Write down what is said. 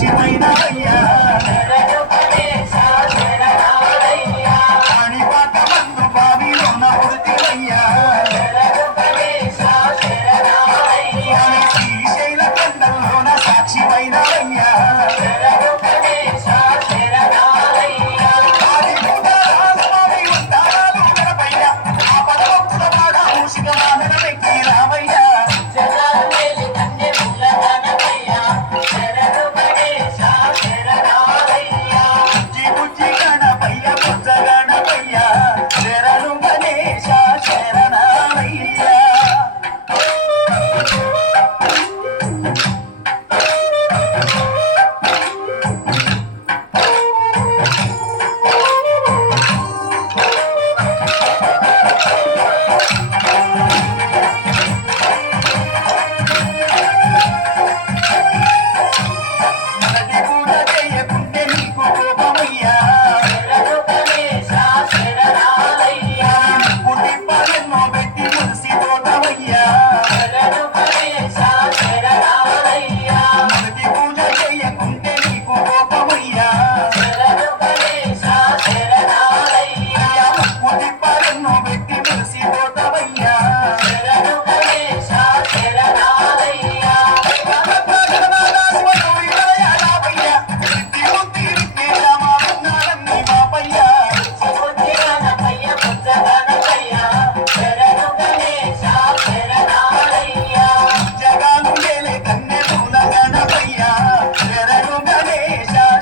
只为那